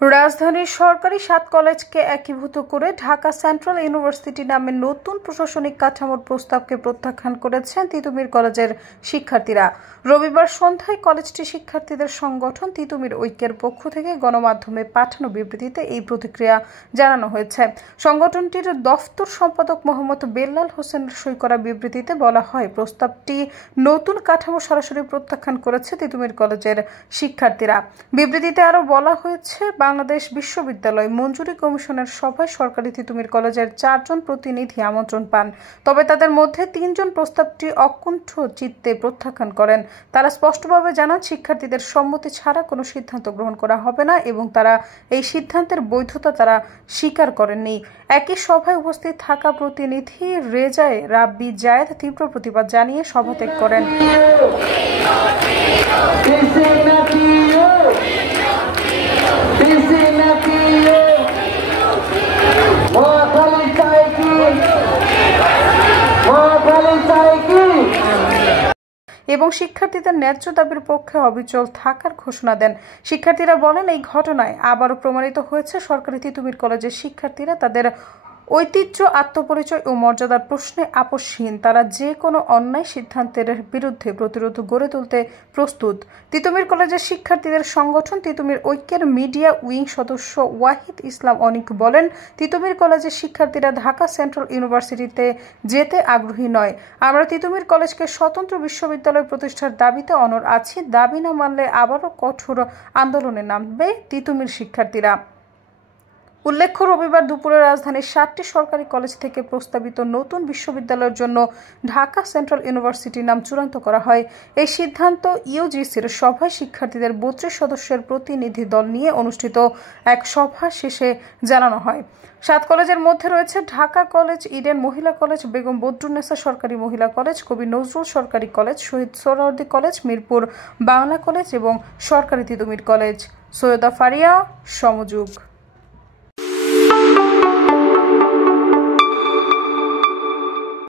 রাজধানীর সরকারি ৭ কলেজকে একীভূত করে ঢাকা সেন্ট্রাল ইউনিভার্সিটি নামে নতুন প্রশাসনিক কাঠামোর প্রস্তাবকে প্রত্যাখ্যান করেছেন তিতুমীর কলেজের শিক্ষার্থীরা। রবিবার সন্ধ্যায় কলেজটির শিক্ষার্থীদের সংগঠন তিতুমীর ঐক্যের পক্ষ থেকে গণমাধ্যমে পাঠানো বিবৃতিতে এই প্রতিক্রিয়া জানানো হয়েছে। সংগঠনটির দফতর সম্পাদক মোহাম্মদ বেল্লাল হোসেনের সই করা বিবৃতিতে বলা হয়, প্রস্তাবটি নতুন কাঠামো সরাসরি প্রত্যাখ্যান করেছে তিতুমীর কলেজের শিক্ষার্থীরা। বিবৃতিতে আরও বলা হয়েছে, বাংলাদেশ বিশ্ববিদ্যালয় মঞ্জুরি কমিশনের সভায় সরকারি তিতুমীর কলেজের 4 জন প্রতিনিধি আমন্ত্রণ পান। তবে তাদের মধ্যে 3 জন প্রস্তাবটি অকুণ্ঠ চিত্তে প্রত্যাখ্যান করেন। তারা স্পষ্টভাবে জানান, শিক্ষার্থীদের সম্মতি ছাড়া কোনো সিদ্ধান্ত গ্রহণ করা হবে না এবং তারা এই সিদ্ধান্তের বৈধতা তারা স্বীকার করেননি। একই সভায় উপস্থিত থাকা প্রতিনিধি রেজায়ে রাব্বি জায়েদ তীব্র প্রতিবাদ জানিয়ে সভাত্যাগ করেন। এবং শিক্ষার্থীদের ন্যায্য দাবির পক্ষে অবিচল থাকার ঘোষণা দেন। শিক্ষার্থীরা বলেন, এই ঘটনায় আবারও প্রমাণিত হয়েছে সরকারি তিতুমীর কলেজের শিক্ষার্থীরা তাদের ঐতিহ্য, আত্মপরিচয় ও মর্যাদার প্রশ্নে আপোষহীন। তারা যে কোনো অন্যায় সিদ্ধান্তের বিরুদ্ধে প্রতিরোধ গড়ে তুলতে প্রস্তুত। তিতুমীর কলেজের শিক্ষার্থীদের সংগঠন তিতুমীর ঐক্যের মিডিয়া উইং সদস্য ওয়াহিদ ইসলাম অনিক বলেন, তিতুমীর কলেজের শিক্ষার্থীরা ঢাকা সেন্ট্রাল ইউনিভার্সিটিতে যেতে আগ্রহী নয়। আমরা তিতুমীর কলেজকে স্বতন্ত্র বিশ্ববিদ্যালয় প্রতিষ্ঠার দাবিতে অনড় আছি। দাবি না মানলে আবারও কঠোর আন্দোলনে নামবে তিতুমীর শিক্ষার্থীরা। উল্লেখ্য, রবিবার দুপুরে রাজধানীর 7টি সরকারি কলেজ থেকে প্রস্তাবিত নতুন বিশ্ববিদ্যালয়ের জন্য ঢাকা সেন্ট্রাল ইউনিভার্সিটির নাম চূড়ান্ত করা হয়। এই সিদ্ধান্ত ইউজিসির সভায় শিক্ষার্থীদের 32 সদস্যের প্রতিনিধি দল নিয়ে অনুষ্ঠিত এক সভা শেষে জানানো হয়। 7 কলেজের মধ্যে রয়েছে ঢাকা কলেজ, ইডেন মহিলা কলেজ, বেগম বদরুন্নেসা সরকারি মহিলা কলেজ, কবি নজরুল সরকারি college, Shaheed Suhrawardy college, Mirpur Bangla college এবং সরকারি তিতুমীর কলেজ। সৈয়দা ফারিয়া, সমযোগ।